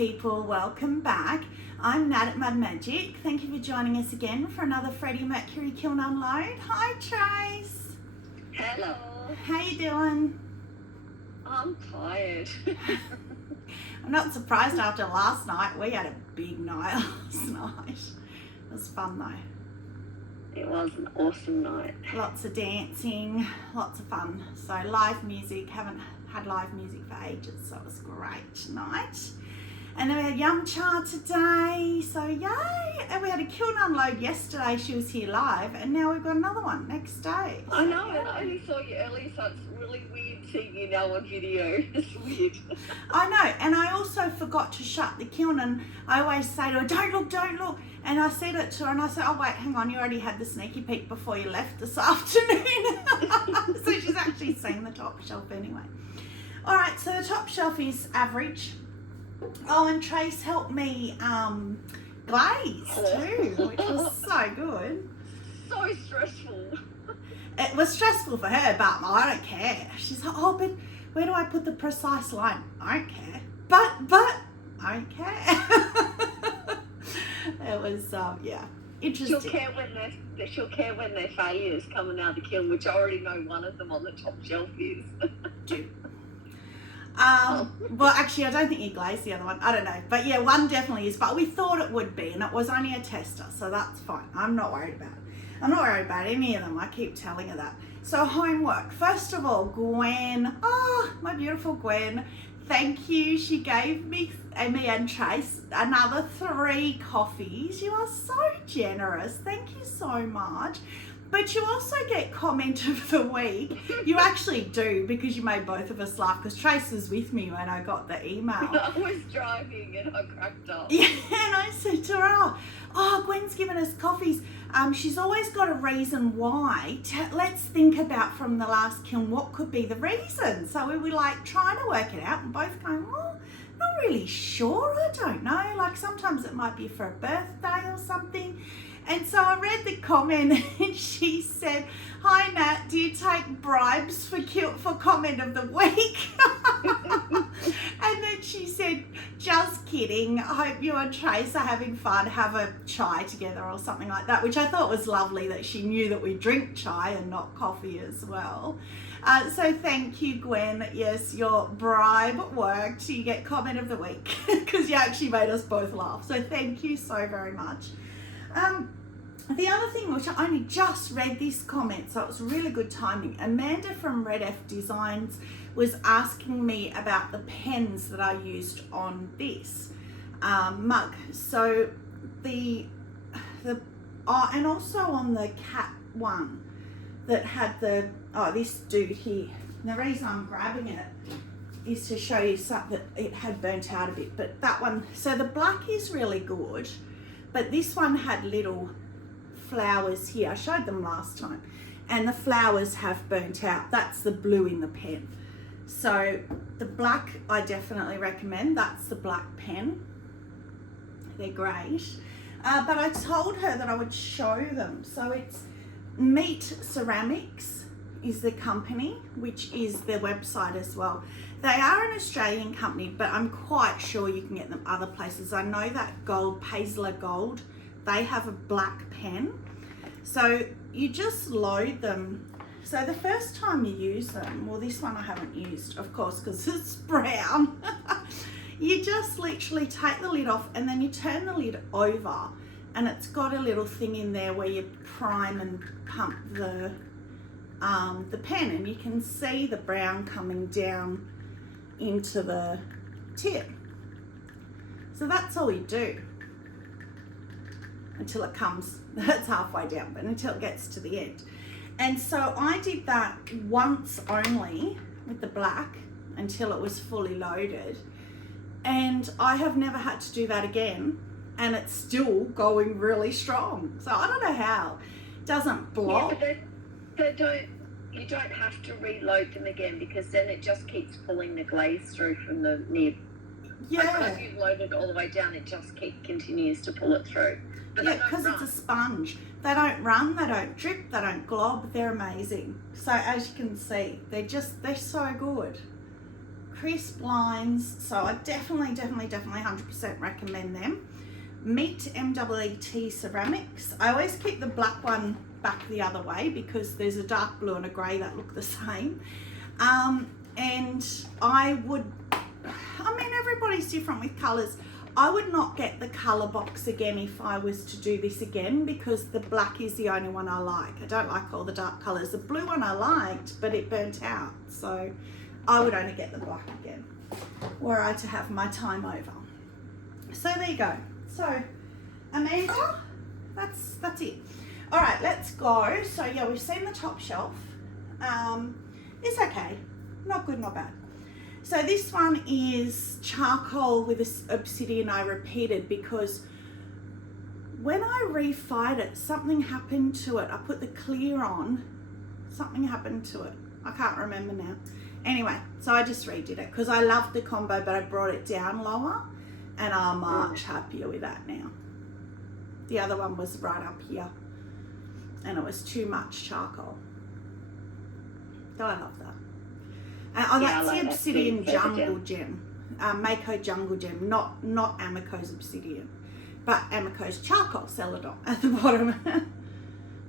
people, welcome back. I'm Nat at Mud Magic. Thank you for joining us again for another Freddie Mercury Kiln Unload. Hi Trace. Hello. How you doing? I'm tired. I'm not surprised after last night. We had a big night last night. It was fun though. It was an awesome night. Lots of dancing, lots of fun. So live music, haven't had live music for ages, so it was a great night. And then we had Yum Cha today, so yay! And we had a kiln unload yesterday, she was here live, and now we've got another one next day. So I know, and I only saw you earlier, so it's really weird seeing you now on video. It's weird. I know, and I also forgot to shut the kiln, and I always say to her, don't look. And I said it to her, and I said, oh wait, hang on, you already had the sneaky peek before you left this afternoon. So she's actually seen the top shelf anyway. All right, so the top shelf is average. Oh, and Trace helped me glaze too, which was so good. So stressful. It was stressful for her, but I don't care. She's like, oh, but where do I put the precise line? I don't care. But I don't care. It was, yeah, interesting. She'll care when their failures coming out of the kiln, which I already know one of them on the top shelf is. Well, actually, I don't think you glazed the other one. I don't know. But yeah, one definitely is. But we thought it would be, and it was only a tester, so that's fine. I'm not worried about it. I'm not worried about any of them. I keep telling her that. So homework. First of all, Gwen. Oh, my beautiful Gwen. Thank you. She gave me and Trace another 3 coffees. You are so generous. Thank you so much. But you also get comment of the week. You actually do, because you made both of us laugh, because Trace was with me when I got the email. I was driving and I cracked up. Yeah, and I said to her, oh, Gwen's given us coffees. She's always got a reason why. Let's think about from the last kiln, what could be the reason? So we were like trying to work it out and both going, well, not really sure, I don't know. Like sometimes it might be for a birthday or something. And so I read the comment and she said, hi Nat, do you take bribes for comment of the week? And then she said, just kidding, I hope you and Trace are having fun, have a chai together or something like that, which I thought was lovely that she knew that we drink chai and not coffee as well. So thank you, Gwen. Yes, your bribe worked. You get comment of the week because you actually made us both laugh. So thank you so very much. The other thing, which I only just read this comment, so it was really good timing. Amanda from Red F Designs was asking me about the pens that I used on this mug. So and also on the cat one that had this dude here. And the reason I'm grabbing it is to show you something that it had burnt out a bit. But that one, so the black is really good, but this one had little flowers here. I showed them last time, and the flowers have burnt out. That's the blue in the pen. So the black I definitely recommend. That's the black pen. They're great. But I told her that I would show them. So it's Meat Ceramics is the company, which is their website as well. They are an Australian company, but I'm quite sure you can get them other places. I know that Paisley Gold, they have a black pen. So you just load them. So the first time you use them, well, this one I haven't used, of course, because it's brown. You just literally take the lid off and then you turn the lid over, and it's got a little thing in there where you prime and pump the pen, and you can see the brown coming down into the tip. So that's all you do until it comes, that's halfway down, but until it gets to the end. And so I did that once only with the black until it was fully loaded, and I have never had to do that again, and it's still going really strong. So I don't know how. It doesn't block. Yeah, but you don't have to reload them again, because then it just keeps pulling the glaze through from the nib. Yeah. Like once you've loaded all the way down, it just continues to pull it through. But yeah, because it's a sponge. They don't run, they don't drip, they don't glob. They're amazing. So as you can see, they're so good. crisp lines, so I definitely 100% recommend them. Meet MWT Ceramics. I always keep the black one back the other way because there's a dark blue and a grey that look the same. And I mean, everybody's different with colours. I would not get the colour box again if I was to do this again, because the black is the only one I like. I don't like all the dark colours. The blue one I liked, but it burnt out. So I would only get the black again were I to have my time over. So there you go. So Amanda, that's it. All right, let's go. So yeah, we've seen the top shelf. It's okay, not good, not bad. So this one is charcoal with this obsidian I repeated because when I refied it, something happened to it. I put the clear on, something happened to it. I can't remember now. Anyway, so I just redid it because I loved the combo, but I brought it down lower and I'm much happier with that now. The other one was right up here and it was too much charcoal. So I love that. And that's the obsidian jungle gem, Mayco jungle gem, not Amaco's obsidian, but Amaco's charcoal celadon at the bottom.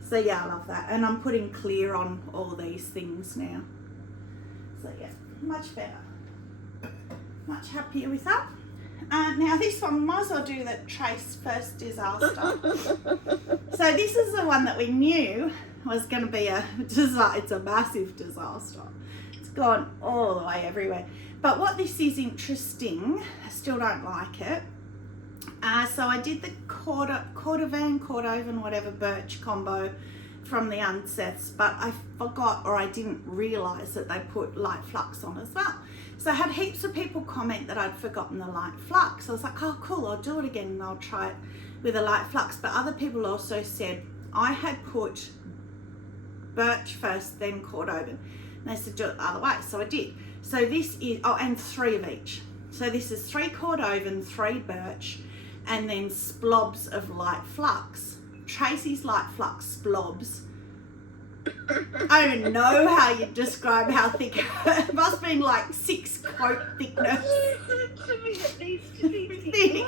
So yeah, I love that. And I'm putting clear on all these things now. So yeah, much better. Much happier with that. Now this one, might as well do the Trace First Disaster. So this is the one that we knew was going to be a disaster. It's a massive disaster. It's gone all the way everywhere. But what this is interesting, I still don't like it. So I did the Cordovan, whatever birch combo from the Unseths, but I forgot, or I didn't realise that they put light flux on as well. So I had heaps of people comment that I'd forgotten the light flux. I was like, oh cool, I'll do it again and I'll try it with a light flux. But other people also said I had put birch first, then Cordovan. And they said do it the other way, so I did. So this is, and 3 of each. So this is 3 Cordovan, 3 birch, and then splobs of light flux. Tracy's light flux splobs. I don't know how you describe how thick. It must have been like 6 coat thickness. It needs to be thick.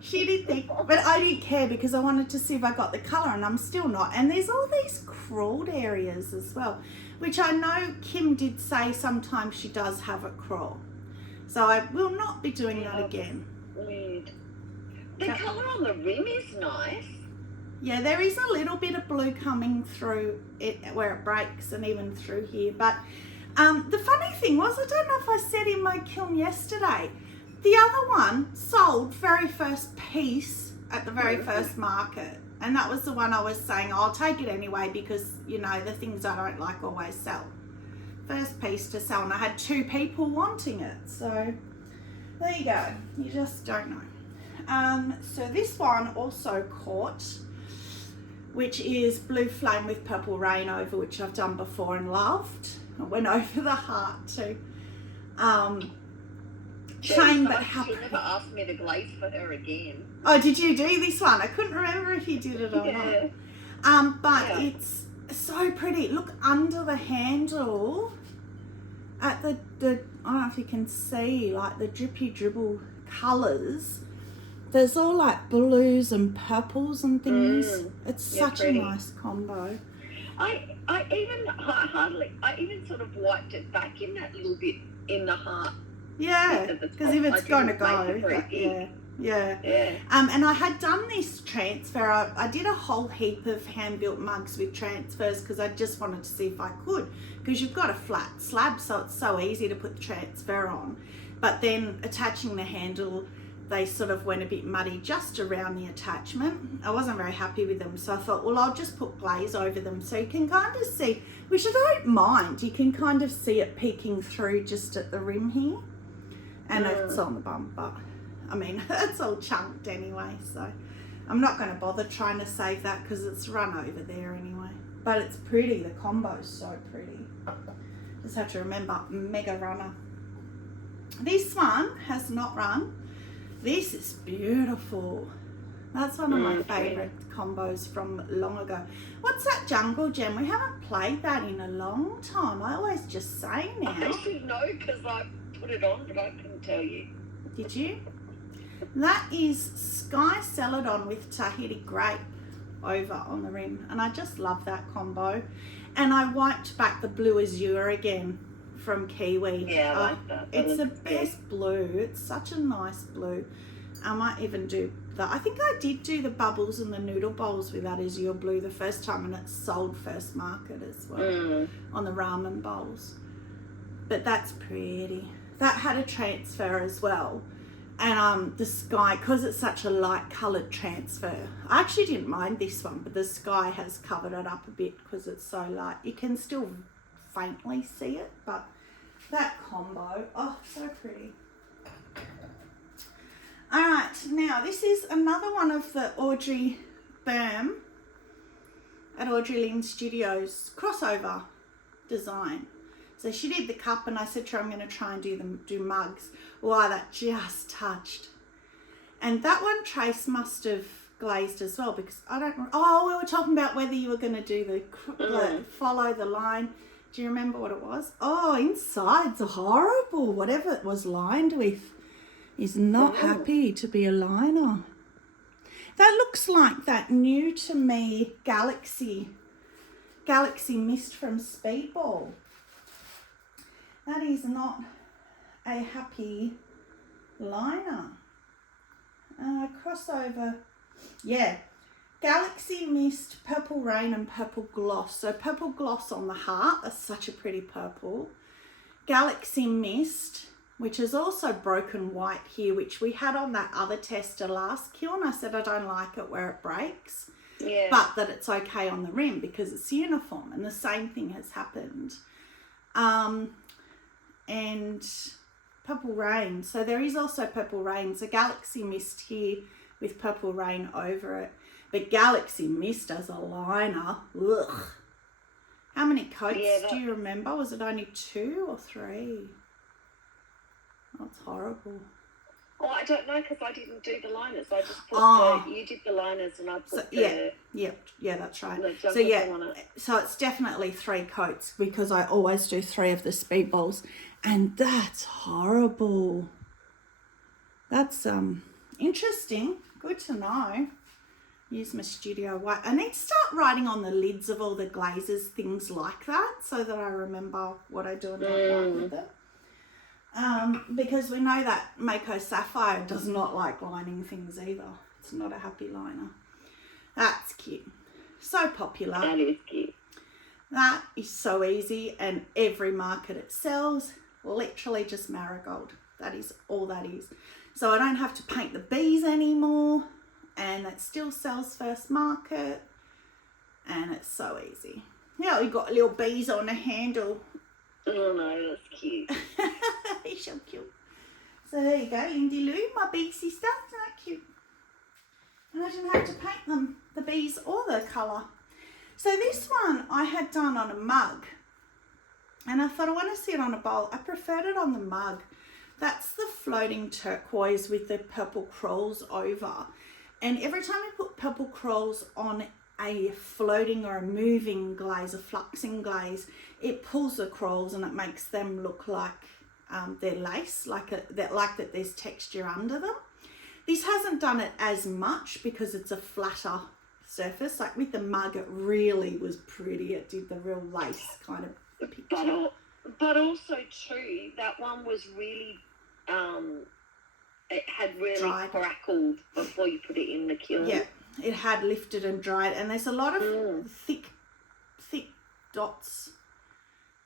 She did thick, but I didn't care because I wanted to see if I got the colour, and I'm still not. And there's all these crawled areas as well, which I know Kim did say sometimes she does have a crawl. So I will not be doing that again. Weird. The colour on the rim is nice. Yeah, there is a little bit of blue coming through it where it breaks and even through here. But the funny thing was, I don't know if I said in my kiln yesterday, the other one sold very first piece at the very first market. And that was the one I was saying, I'll take it anyway because, you know, the things I don't like always sell. First piece to sell, and I had 2 people wanting it. So there you go. You just don't know. So this one also caught, which is Blue Flame with Purple Rain over, which I've done before and loved. I went over the heart too. Shame that happened. She never asked me to glaze for her again. Oh, did you do this one? I couldn't remember if you did it or not. But it's so pretty. Look under the handle at the I don't know if you can see, like the drippy dribble colours. There's all like blues and purples and things. It's such a nice combo. I even sort of wiped it back in that little bit in the heart. Yeah, because if it's going to go, yeah. And I had done this transfer. I did a whole heap of hand-built mugs with transfers because I just wanted to see if I could. Because you've got a flat slab, so it's so easy to put the transfer on. But then attaching the handle, they sort of went a bit muddy just around the attachment. I wasn't very happy with them, so I thought, well, I'll just put glaze over them so you can kind of see, which I don't mind. You can kind of see it peeking through just at the rim here. And it's on the bum, but I mean, it's all chunked anyway, so I'm not going to bother trying to save that because it's run over there anyway. But it's pretty, the combo's so pretty. Just have to remember, mega runner. This one has not run. This is beautiful. That's one of my favourite combos from long ago. What's that jungle gem? We haven't played that in a long time. I always just say now. I should know because I put it on, but I couldn't tell you. Did you? That is Sky Celadon with Tahiti Grape over on the rim. And I just love that combo. And I wiped back the blue azure again from Kiwi. Yeah, I like that. It's the best blue. It's such a nice blue. I might even do that. I think I did do the bubbles and the noodle bowls with that azure blue the first time, and it's sold first market as well on the ramen bowls. But that's pretty. That had a transfer as well. And the sky, because it's such a light coloured transfer, I actually didn't mind this one, but the sky has covered it up a bit because it's so light. You can still faintly see it, but that combo, oh, so pretty. All right, now this is another one of the Audrey Berm at Audrey Lynn Studios crossover design. So she did the cup, and I said to her, I'm going to try and do mugs. Wow, that just touched. And that one Trace must have glazed as well, because I don't know. Oh, we were talking about whether you were going to do the follow the line. Do you remember what it was? Oh, inside's horrible. Whatever it was lined with is not happy to be a liner. That looks like that new to me Galaxy Mist from Speedball. That is not a happy liner. Crossover, yeah. Galaxy Mist, Purple Rain and Purple Gloss. So Purple Gloss on the heart, that's such a pretty purple. Galaxy Mist, which is also broken white here, which we had on that other tester last kiln. I said I don't like it where it breaks, but that it's okay on the rim because it's uniform, and the same thing has happened. And Purple Rain. So there is also Purple Rain. So Galaxy Mist here with Purple Rain over it. But Galaxy Mist as a liner, ugh. How many coats do you remember? Was it only 2 or 3? That's horrible. Oh, I don't know because I didn't do the liners. I just put you did the liners and I put yeah, that's right. So yeah, so it's definitely 3 coats because I always do 3 of the speedballs, and that's horrible. That's interesting. Good to know. Use my studio white. I need to start writing on the lids of all the glazes, things like that, so that I remember what I do and don't like with it. Because we know that Mayco Sapphire does not like lining things either. It's not a happy liner. That's cute. So popular. That is cute. That is so easy, and every market it sells, literally just marigold. That is all that is. So I don't have to paint the bees anymore, and it still sells first market, and it's so easy. Yeah, we got little bees on the handle. Oh no, that's cute. He's so cute. So there you go, Lindy Lou, my bee sister. Isn't that cute? And I didn't have to paint them, the bees or the colour. So this one I had done on a mug, and I thought I want to see it on a bowl. I preferred it on the mug. That's the floating turquoise with the purple crawls over. And every time you put purple crawls on a floating or a moving glaze, a fluxing glaze, it pulls the crawls and it makes them look like they're lace, like that there's texture under them. This hasn't done it as much because it's a flatter surface. Like with the mug, it really was pretty. It did the real lace kind of picture. But also too, that one was really, it had really crackled before you put it in the kiln. Yeah, it had lifted and dried, and there's a lot of thick dots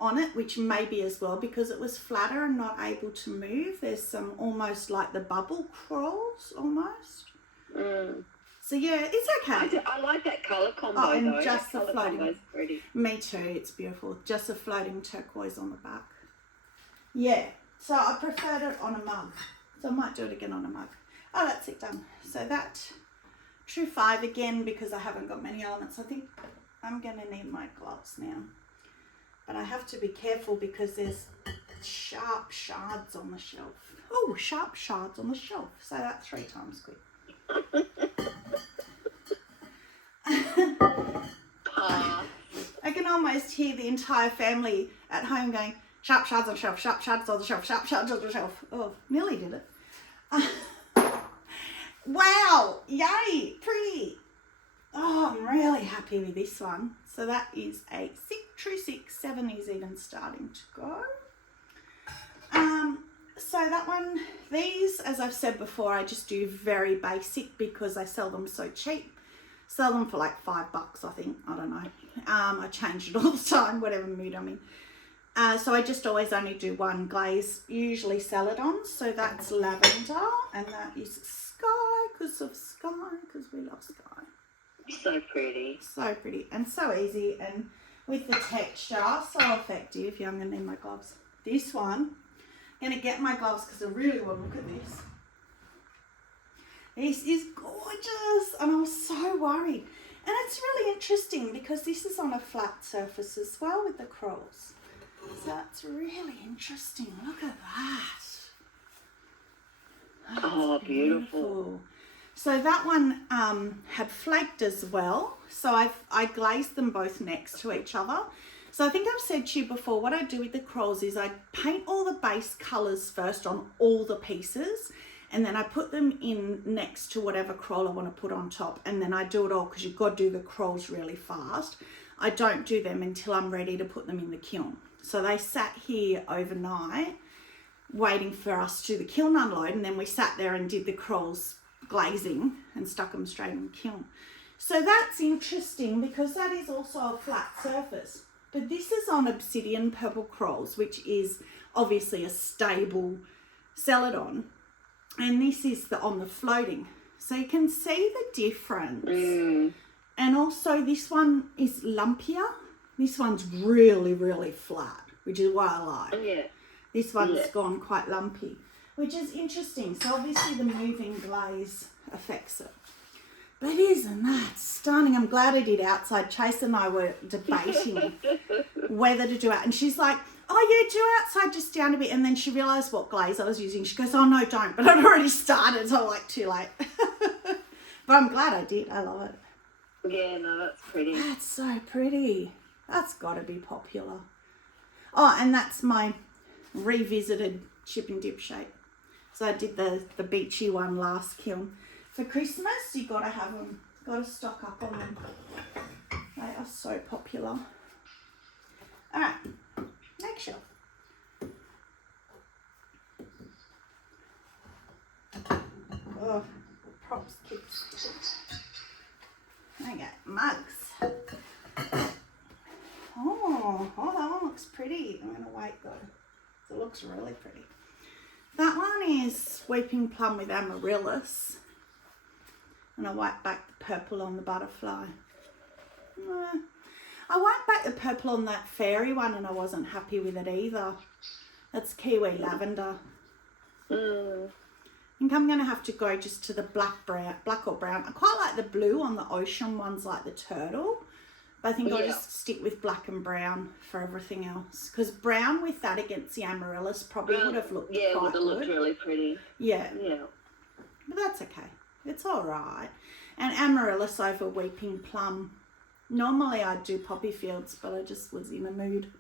on it, which may be as well because it was flatter and not able to move. There's some almost like the bubble crawls almost. So yeah, it's okay. I like that colour combo and though. just the floating. Pretty. Me too, it's beautiful. Just a floating turquoise on the back. Yeah, so I preferred it on a mug. So I might do it again on a mug. Oh, that's it done. So that true 5 again because I haven't got many elements. I think I'm going to need my gloves now. But I have to be careful because there's sharp shards on the shelf. Oh, sharp shards on the shelf. Say that 3 times quick. almost hear the entire family at home going, sharp shards on the shelf, sharp shards on the shelf, sharp shards on the shelf. Oh, Millie did it. Wow, yay, pretty. Oh, I'm really happy with this one. So that is a 6, 7 is even starting to go. So that one, these, as I've said before, I just do very basic because I sell them so cheap. Sell them for like $5, I think. I don't know. I change it all the time, whatever mood I'm in. So I just always only do one glaze, usually celadon. So that's lavender, and that is sky because we love sky. So pretty. So pretty and so easy, and with the texture, so effective. Yeah, I'm going to need my gloves. This one, I'm going to get my gloves because I really want to look at this. This is gorgeous, and I was so worried. And it's really interesting because this is on a flat surface as well with the corals. So that's really interesting. Look at that. Oh, beautiful. So that one had flaked as well. So I glazed them both next to each other. So I think I've said to you before, what I do with the corals is I paint all the base colours first on all the pieces, and then I put them in next to whatever coral I want to put on top, and then I do it all because you've got to do the corals really fast. I don't do them until I'm ready to put them in the kiln. So they sat here overnight waiting for us to do the kiln unload, and then we sat there and did the corals glazing and stuck them straight in the kiln. So that's interesting because that is also a flat surface. But this is on obsidian purple corals, which is obviously a stable celadon. And this is on the floating. So you can see the difference. And also this one is lumpier. This one's really, really flat, which is what I like. Yeah. This one's gone quite lumpy, which is interesting. So obviously the moving glaze affects it. But isn't that stunning? I'm glad I did outside. Chase and I were debating whether to do it. And she's like, oh yeah, do outside just down a bit. And then she realised what glaze I was using. She goes, oh no, don't. But I'd already started, so I'm like, too late. But I'm glad I did. I love it. Yeah, no, that's pretty. That's so pretty. That's got to be popular. Oh, and that's my revisited chip and dip shape. So I did the beachy one last kiln. For Christmas, you got to have them. Got to stock up on them. They are so popular. All right, next shelf. Oh, props keeps. Okay, mugs. Oh, that one looks pretty. I'm going to wait though. It looks really pretty. That one is Sweeping Plum with Amaryllis. And I wiped back the purple on the butterfly. I wiped back the purple on that fairy one and I wasn't happy with it either. That's Kiwi Lavender. I think I'm going to have to go just to the black or brown. I quite like the blue on the ocean ones, like the turtle. But I think I'll just stick with black and brown for everything else. Because brown with that against the amaryllis probably would have looked quite good. Yeah, would have looked really pretty. Yeah. Yeah. But that's okay. It's all right. And amaryllis over Weeping Plum. Normally I'd do poppy fields, but I just was in a mood.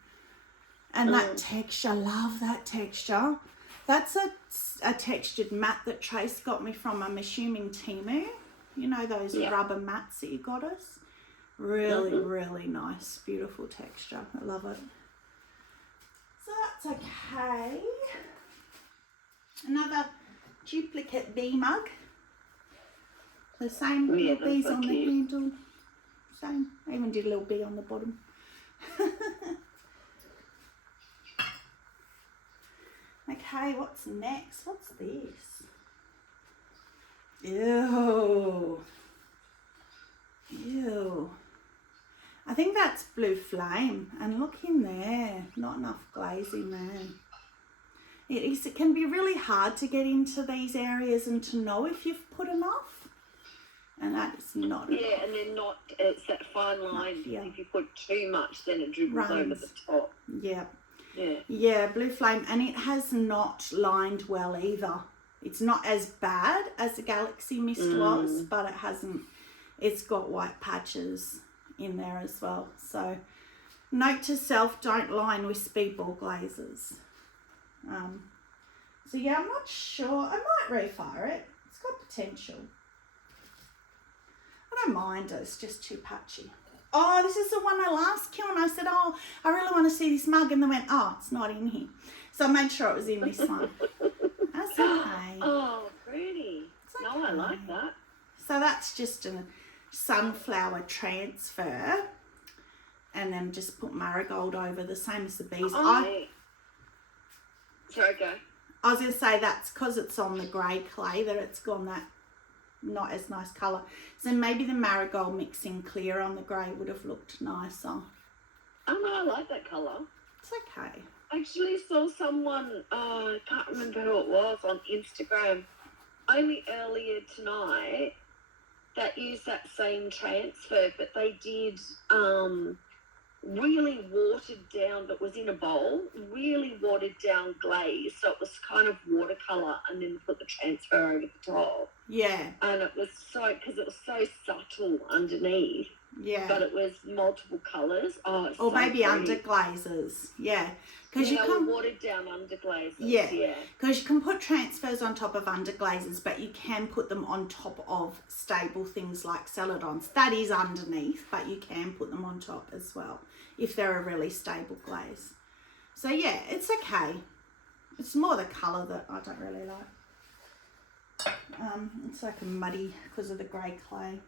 And that texture, love that texture. That's a textured mat that Trace got me from, I'm assuming, Temu. You know those rubber mats that you got us? Really, really nice, beautiful texture. I love it. So that's okay. Another duplicate bee mug. The same little bees on the handle. Same. I even did a little bee on the bottom. Okay, what's next? What's this? Ew. Ew. I think that's Blue Flame. And look in there. Not enough glaze in there. It can be really hard to get into these areas and to know if you've put enough. And that is not enough. Yeah, and then it's that fine line. If you put too much, then it dribbles over the top. Yeah. Yeah. Yeah, Blue Flame. And it has not lined well either. It's not as bad as the Galaxy Mist was, but it hasn't. It's got white patches in there as well. So Note to self, don't line with speedball glazes. So yeah, I'm not sure. I might refire it. It's got potential. I don't mind it. It's just too patchy. Oh, this is the one I last kiln. I said, oh, I really want to see this mug. And they went, oh, it's not in here. So I made sure it was in this one. That's okay. Oh, pretty. Okay. No, I like that. So that's just a sunflower transfer. And then just put marigold over, the same as the bees. Sorry, go. I was going to say that's because it's on the grey clay that it's gone that not as nice colour. So maybe the marigold mixing clear on the grey would have looked nicer. Oh no, I like that colour. It's okay. I actually saw someone, I can't remember who it was, on Instagram only earlier tonight that used that same transfer, but they did really watered down, that was in a bowl, really watered down glaze, so it was kind of watercolour, and then put the transfer over the top. Yeah. And it was so, because it was so subtle underneath. Yeah. But it was multiple colours. Oh, it's or so maybe pretty. under glazes. Yeah. Because Yeah, you can watered down under glazes. Yeah. Yeah. Because you can put transfers on top of under glazes, but you can put them on top of stable things like celadons. That is underneath, but you can put them on top as well if they're a really stable glaze. So yeah, it's okay. It's more the colour that I don't really like. It's like a muddy because of the grey clay.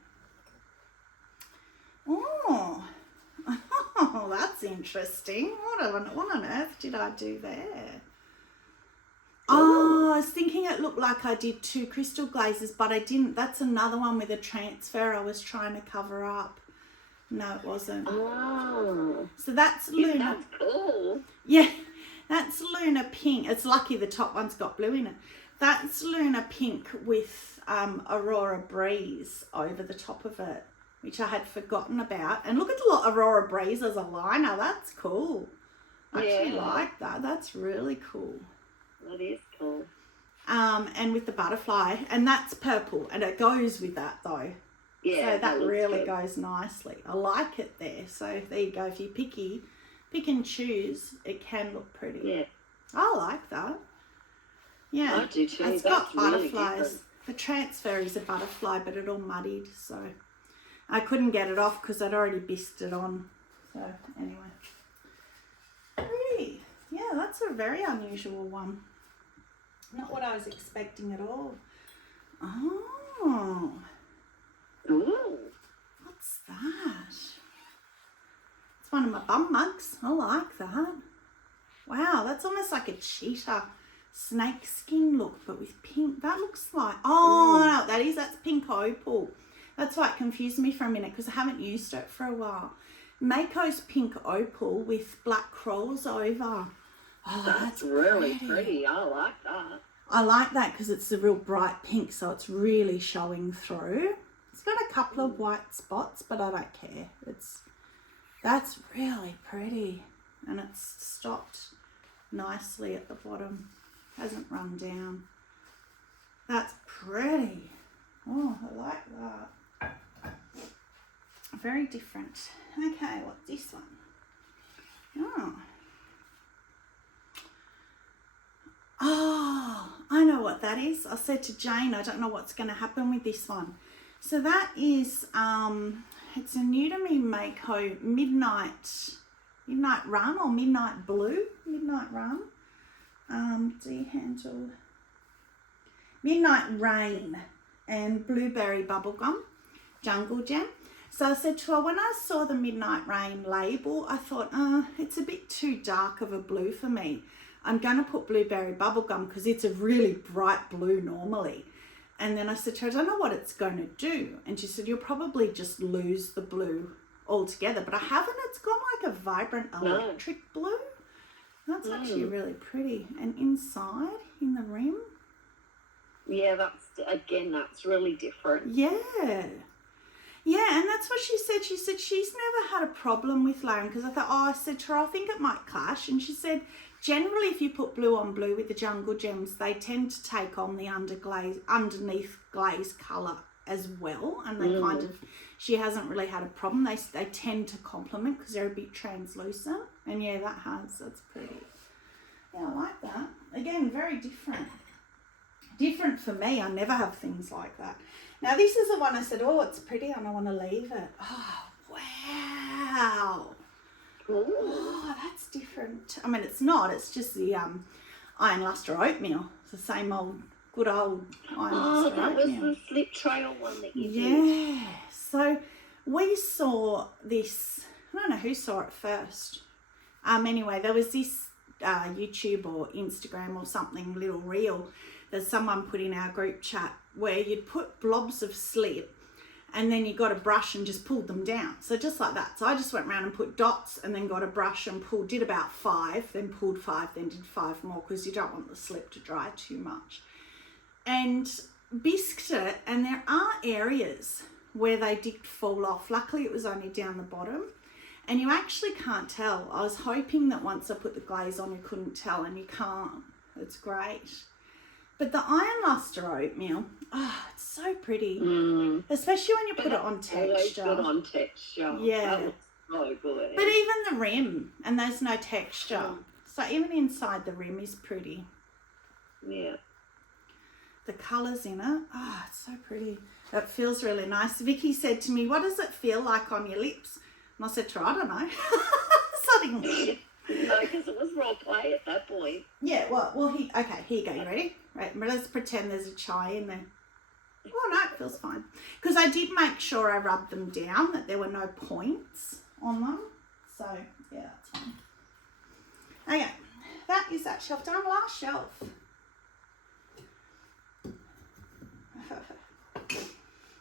Oh, oh, that's interesting. What on earth did I do there? Oh, I was thinking it looked like I did 2 crystal glazes, but I didn't. That's another one with a transfer I was trying to cover up. No, it wasn't. Oh. So that's Luna. That's cool. Yeah, that's Luna Pink. It's lucky the top one's got blue in it. That's Luna Pink with Aurora Breeze over the top of it, which I had forgotten about. And look at the Aurora Breeze as a liner. That's cool. I actually like that. That's really cool. That is cool. And with the butterfly. And that's purple. And it goes with that, though. Yeah. So that really good. goes nicely. I like it there. So there you go. If you're picky, pick and choose, it can look pretty. Yeah. I like that. Yeah. I do too. It's That's got butterflies. Really different. The transfer is a butterfly, but it all muddied. So I couldn't get it off because I'd already bisqued it on. So anyway. Pretty. Yeah, that's a very unusual one. Not what I was expecting at all. Oh. Ooh. What's that? It's one of my bum mugs. I like that. Wow, that's almost like a cheetah snake skin look, but with pink. That looks like, oh, no, that is, that's pink opal. That's why it confused me for a minute because I haven't used it for a while. Mayco's pink opal with black crawls over. Oh, That's really pretty. I like that. I like that because it's a real bright pink, so it's really showing through. It's got a couple of white spots, but I don't care. That's really pretty, and it's stopped nicely at the bottom. Hasn't run down. That's pretty. Oh, I like that. Very different. Okay, what's this one? Oh, I know what that is. I said to Jane, I don't know what's going to happen with this one. So that is, it's a new to me Mayco Midnight Run or Midnight Blue, Midnight Run. D-handle, Midnight Rain and Blueberry Bubblegum, Jungle Jam. So I said to her, when I saw the Midnight Rain label, I thought, it's a bit too dark of a blue for me. I'm going to put Blueberry Bubblegum because it's a really bright blue normally. And then I said to her, I don't know what it's going to do. And she said, you'll probably just lose the blue altogether. But I haven't. It's gone like a vibrant electric blue. That's actually really pretty. And inside, in the rim. Yeah, that's really different. Yeah. Yeah, and that's what she said. She said she's never had a problem with layering because I said to her, I think it might clash. And she said, generally, if you put blue on blue with the Jungle Gems, they tend to take on the underneath glaze colour as well, and they kind of, she hasn't really had a problem. They tend to complement because they're a bit translucent, and yeah, that's pretty. Yeah, I like that. Again, very different. Different for me. I never have things like that. Now this is the one I said, oh, it's pretty and I want to leave it. Oh, wow. Ooh. Oh, that's different. I mean, it's not. It's just the iron lustre oatmeal. It's the same old, good old iron lustre oatmeal. Oh, that was the slip trail one that you did. Yeah. So we saw this. I don't know who saw it first. Anyway, there was this YouTube or Instagram or something little reel that someone put in our group chat where you'd put blobs of slip and then you got a brush and just pulled them down. So just like that. So I just went around and put dots and then got a brush and did about 5, then pulled 5, then did 5 more because you don't want the slip to dry too much. And bisqued it, and there are areas where they did fall off. Luckily it was only down the bottom. And you actually can't tell. I was hoping that once I put the glaze on you couldn't tell, and you can't. It's great. But the iron lustre oatmeal, it's so pretty. Especially when you put it on texture. Good on texture. Yeah. That looks so good. But even the rim, and there's no texture. So even inside the rim is pretty. Yeah. The colours in it, it's so pretty. It feels really nice. Vicky said to me, what does it feel like on your lips? And I said to her, I don't know. Suddenly. No, because it was raw play at that point. Yeah, well, okay, here you go. You ready? Right, let's pretend there's a chai in there. Oh, no, it feels fine. Because I did make sure I rubbed them down, that there were no points on them. So, yeah, that's fine. Okay, that is that shelf done. Last shelf.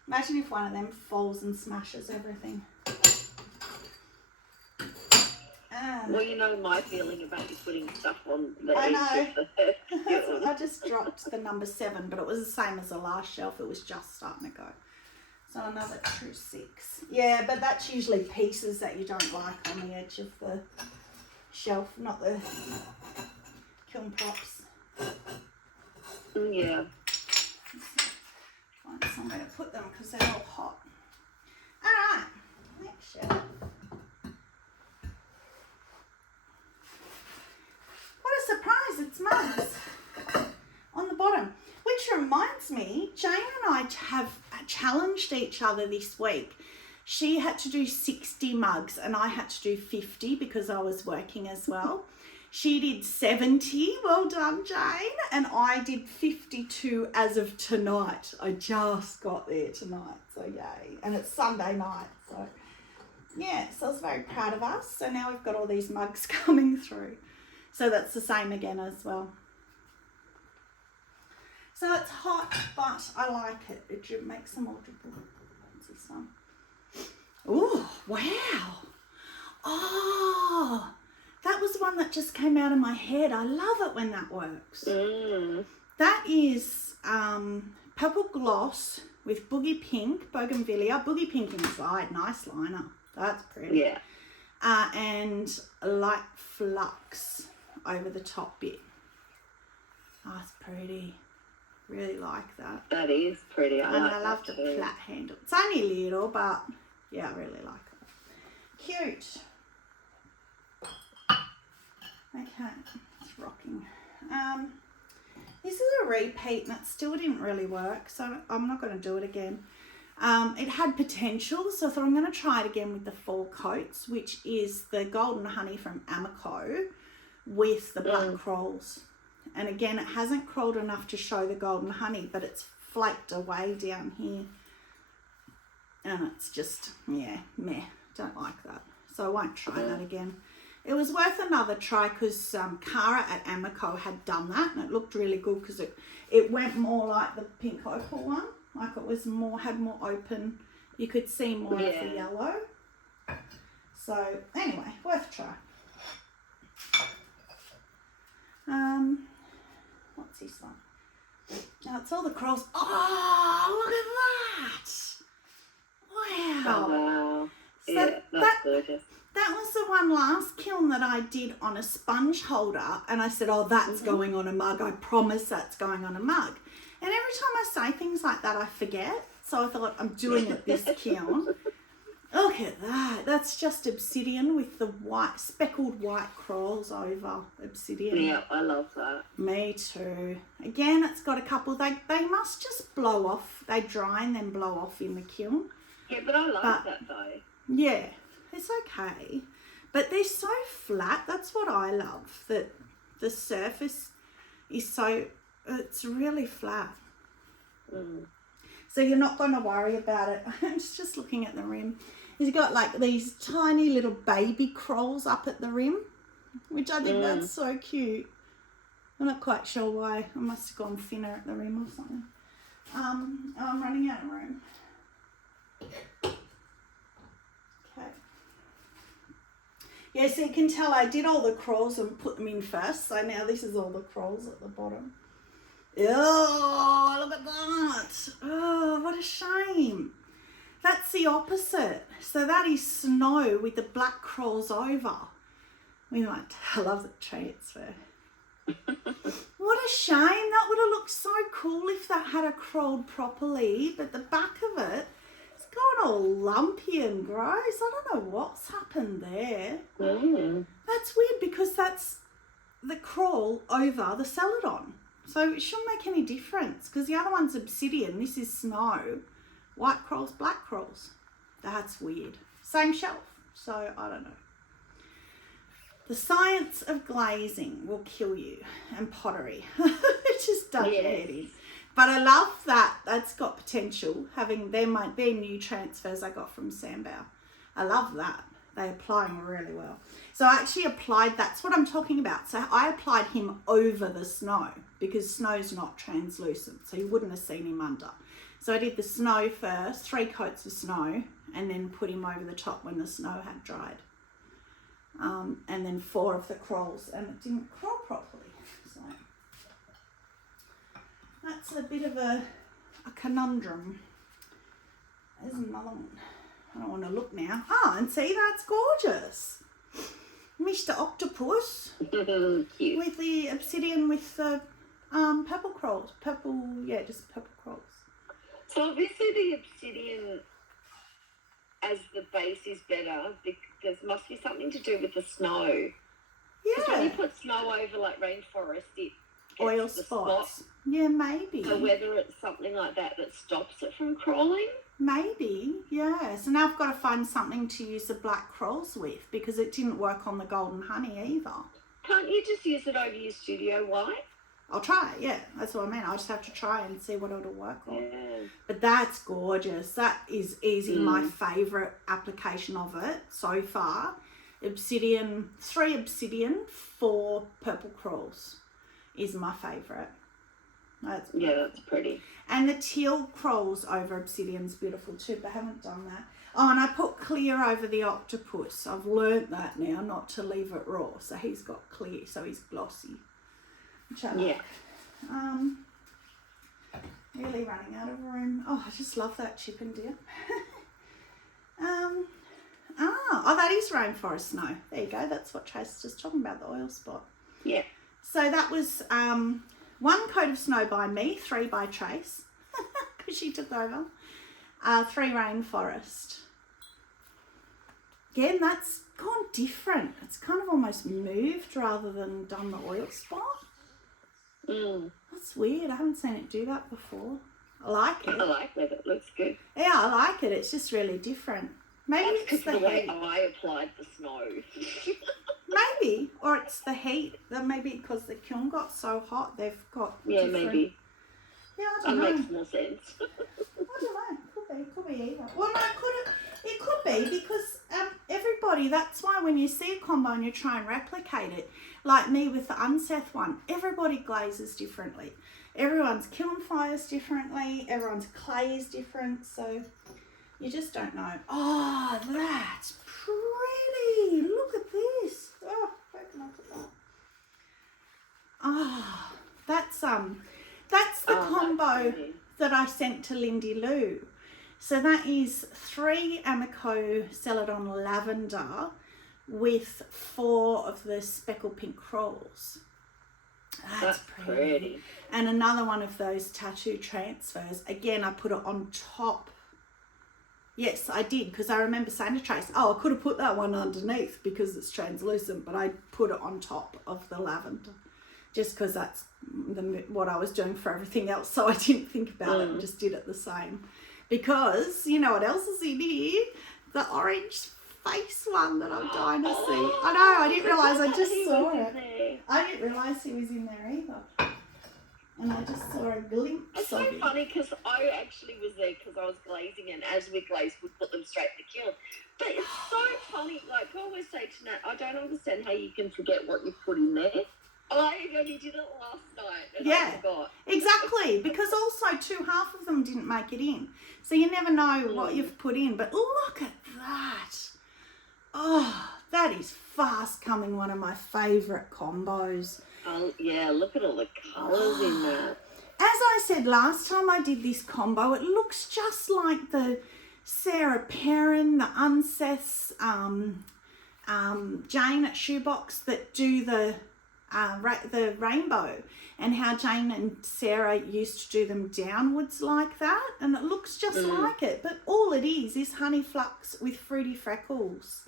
Imagine if one of them falls and smashes everything. Well, you know my feeling about you putting stuff on the I edge know. of the I just dropped the number 7, but it was the same as the last shelf. It was just starting to go. So another true 6. Yeah, but that's usually pieces that you don't like on the edge of the shelf, not the kiln props. Yeah. Find somewhere to put them because they're all hot. All right, next shelf. What a surprise, it's mugs on the bottom. Which reminds me, Jane and I have challenged each other this week. She had to do 60 mugs and I had to do 50 because I was working as well. She did 70, well done Jane, and I did 52 as of tonight. I just got there tonight, so yay. And it's Sunday night, so yeah, so I was very proud of us. So now we've got all these mugs coming through. So that's the same again as well. So it's hot, but I like it. It makes them audible. What's this one? Oh, wow. Oh, that was one that just came out of my head. I love it when that works. That is purple gloss with boogie pink, bougainvillea, boogie pink inside, nice liner. That's pretty. Yeah. And light flux over the top bit. Oh, it's pretty. Really like that. That is pretty. And I love the flat handle. It's only little, but yeah, I really like it. Cute. Okay, it's rocking. This is a repeat and it still didn't really work, so I'm not going to do it again. It had potential, so I thought I'm going to try it again with the 4 coats, which is the golden honey from Amaco with the black crolls. And again, it hasn't crawled enough to show the golden honey, but it's flaked away down here. And it's just, yeah, meh, don't like that. So I won't try that again. It was worth another try because Cara at Amaco had done that and it looked really good because it went more like the pink opal one. Like it was more, had more open, you could see more of the yellow. So anyway, worth a try. What's this one? Now it's all the crolls. Oh, look at that! Wow. Oh, wow. So yeah, that's gorgeous. That was the one last kiln that I did on a sponge holder, and I said, oh, that's going on a mug. I promise that's going on a mug. And every time I say things like that, I forget. So I thought, I'm doing it this kiln. Look at that. That's just obsidian with the white, speckled white crawls over obsidian. Yeah, I love that. Me too. Again, it's got a couple. They must just blow off. They dry and then blow off in the kiln. Yeah, but I like that though. Yeah, it's okay. But they're so flat. That's what I love. That the surface is so, it's really flat. Mm. So you're not going to worry about it. I'm just looking at the rim. He's got like these tiny little baby crawls up at the rim, which I think that's so cute. I'm not quite sure why. I must have gone thinner at the rim or something. I'm running out of room. Okay. Yeah, so you can tell I did all the crawls and put them in first. So now this is all the crawls at the bottom. Oh, look at that. Oh, what a shame. That's the opposite. So that is snow with the black crawls over. I love the transfer. What a shame. That would have looked so cool if that had crawled properly. But the back of it, it's gone all lumpy and gross. I don't know what's happened there. That's weird because that's the crawl over the celadon. So it shouldn't make any difference because the other one's obsidian. This is snow. White crawls, black crawls. That's weird. Same shelf. So I don't know. The science of glazing will kill you, and pottery. It just does head in. But I love that. That's got potential. Having their new transfers I got from Sambao. I love that. They're applying really well. So I actually applied, that's what I'm talking about. So I applied him over the snow because snow's not translucent. So you wouldn't have seen him under. So I did the snow first, 3 coats of snow, and then put him over the top when the snow had dried. And then 4 of the crawls, and it didn't crawl properly. So that's a bit of a conundrum. There's another one. I don't want to look now. Oh, and see, that's gorgeous. Mr. Octopus. Cute. With the obsidian with the purple crawls. Just purple crawls. So obviously the obsidian as the base is better because there must be something to do with the snow. Because when you put snow over like rainforest, it gets oil the spots. spot. Yeah, maybe. So whether it's something like that stops it from crawling? Maybe, yeah. So now I've got to find something to use the black crawls with because it didn't work on the golden honey either. Can't you just use it over your studio white? I'll try it, yeah. That's what I mean. I'll just have to try and see what it'll work on. Yeah. But that's gorgeous. That is easy. My favourite application of it so far. Obsidian, 3 obsidian, 4 purple crawls is my favourite. That's pretty. And the teal crawls over obsidian's beautiful too, but I haven't done that. Oh, and I put clear over the octopus. I've learnt that now, not to leave it raw. So he's got clear, so he's glossy. Which I like. Really running out of room. Oh, I just love that chip and dip. That is rainforest snow. There you go. That's what Trace was just talking about, the oil spot. Yeah. So that was 1 coat of snow by me, 3 by Trace, because she took over. 3 rainforest. Again, that's gone different. It's kind of almost moved rather than done the oil spot. That's weird. I haven't seen it do that before. I like it. I like it. It looks good. Yeah, I like it. It's just really different. Maybe it's the way heat. I applied the snow. Maybe. Or it's the heat. Maybe because the kiln got so hot, they've got different... maybe. Yeah, I don't know. That makes more sense. I don't know. Could be either. Well, no, it could be because everybody, that's why when you see a combo and you try and replicate it, like me with the unseth one, everybody glazes differently. Everyone's kiln fires differently. Everyone's clay is different. So you just don't know. Oh, that's pretty. Look at this. Oh, look at that. Oh, that's the combo that I sent to Lindy Lou. So that is 3 Amaco Celadon Lavender with 4 of the speckled pink crawls. That's pretty. And another one of those tattoo transfers. Again, I put it on top. Yes, I did, because I remember saying to Trace, oh, I could have put that one underneath because it's translucent, but I put it on top of the lavender just because that's what I was doing for everything else. So I didn't think about it and just did it the same. Because, you know what else is in here? The orange face one that I'm dying to see. I know, I didn't realise, I just saw it. I didn't realise he was in there either. And I just saw a glimpse It's of so it. funny because I actually was there because I was glazing, and as we glaze, we put them straight in the kiln. But it's so funny. Like I always say to Nat, I don't understand how you can forget what you put in there. I only did it last night and I forgot. Exactly, because also half of them didn't make it in. So you never know what you've put in. But look at that. Oh, that is fast coming, one of my favourite combos. Oh, yeah, look at all the colours in that. As I said last time I did this combo, it looks just like the Sarah Perrin, the Unseth's, Jane at Shoebox that do the rainbow, and how Jane and Sarah used to do them downwards like that, and it looks just like it, but all it is honey flux with fruity freckles.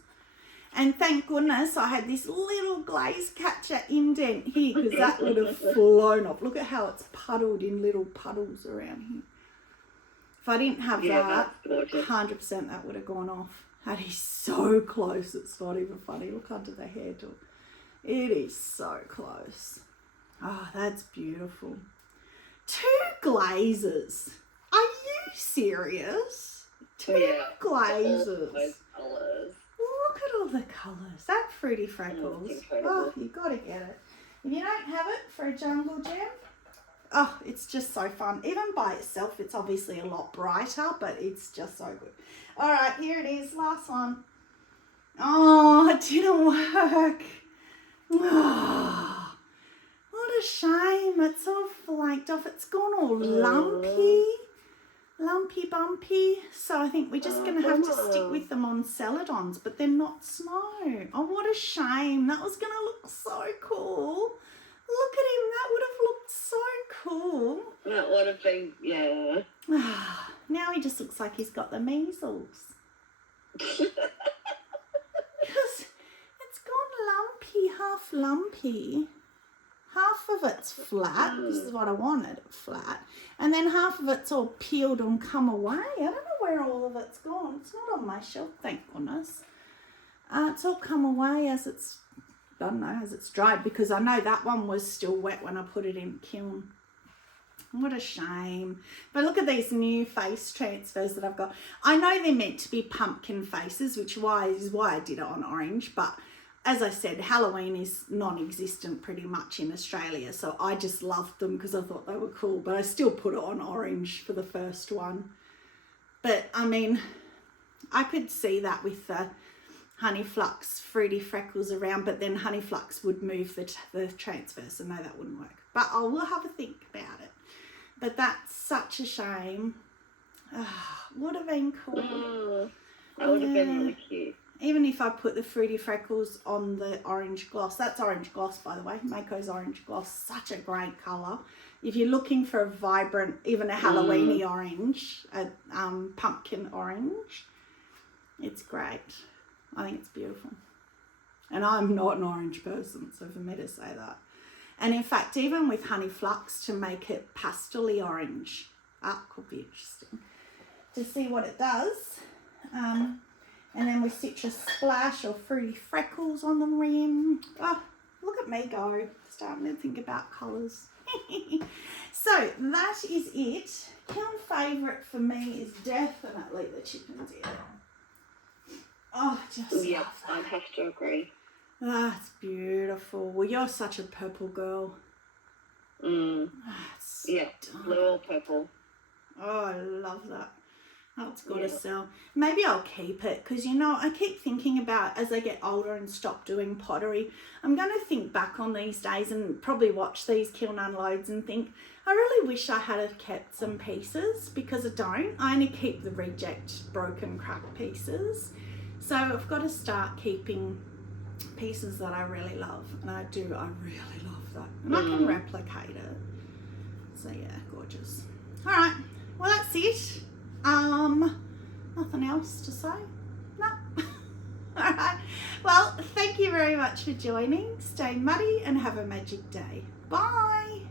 And thank goodness I had this little glaze catcher indent here, because that would have flown off. Look at how it's puddled in little puddles around here. If I didn't have that, 100% that would have gone off. That is so close, it's not even funny. Look under the handle. It is so close. Oh, that's beautiful. 2 glazes. Are you serious? 2 glazes. Those colours. Look at all the colours. That fruity freckles. Oh, you got to get it. If you don't have it for a jungle gem, oh, it's just so fun. Even by itself, it's obviously a lot brighter, but it's just so good. All right, here it is. Last one. Oh, it didn't work. Oh, what a shame. It's all flaked off. It's gone all lumpy bumpy. So I think we're just going to have to stick with them on celadons, but they're not snow. Oh, what a shame. That was going to look so cool. Look at him. That would have looked so cool. That would have been, yeah. Now he just looks like he's got the measles. Because it's gone lumpy, half lumpy. Half of it's flat. This is what I wanted, flat. And then half of it's all peeled and come away. I don't know where all of it's gone. It's not on my shelf, thank goodness. It's all come away as it's, I don't know, as it's dried, because I know that one was still wet when I put it in the kiln. What a shame. But look at these new face transfers that I've got. I know they're meant to be pumpkin faces, which is why I did it on orange, but as I said, Halloween is non-existent pretty much in Australia, so I just loved them because I thought they were cool, but I still put it on orange for the first one. But, I mean, I could see that with the honey flux, fruity freckles around, but then honey flux would move the transfer, so no, that wouldn't work. But I will have a think about it. But that's such a shame. Would have been cool. That would have been really cute. Even if I put the fruity freckles on the orange gloss. That's orange gloss, by the way. Mayco's orange gloss. Such a great colour. If you're looking for a vibrant, even a Halloweeny orange, a pumpkin orange, it's great. I think it's beautiful. And I'm not an orange person, so for me to say that. And in fact, even with honey flux, to make it pastel-y orange, that could be interesting to see what it does. And then we stitch a splash or fruity freckles on the rim. Oh, look at me go, starting to think about colours. So that is it. Kiln favourite for me is definitely the Chippendale. Oh, just love that. I'd have to agree. That's beautiful. Well, you're such a purple girl. Blue or purple. Oh, I love that. That's got to sell. Maybe I'll keep it because, you know, I keep thinking about as I get older and stop doing pottery, I'm going to think back on these days and probably watch these kiln unloads and think, I really wish I had kept some pieces, because I don't. I only keep the reject broken cracked pieces. So I've got to start keeping pieces that I really love. And I really love that. And I can replicate it. So yeah, gorgeous. All right, well that's it. Nothing else to say? No. All right, well thank you very much for joining. Stay muddy and have a magic day. Bye.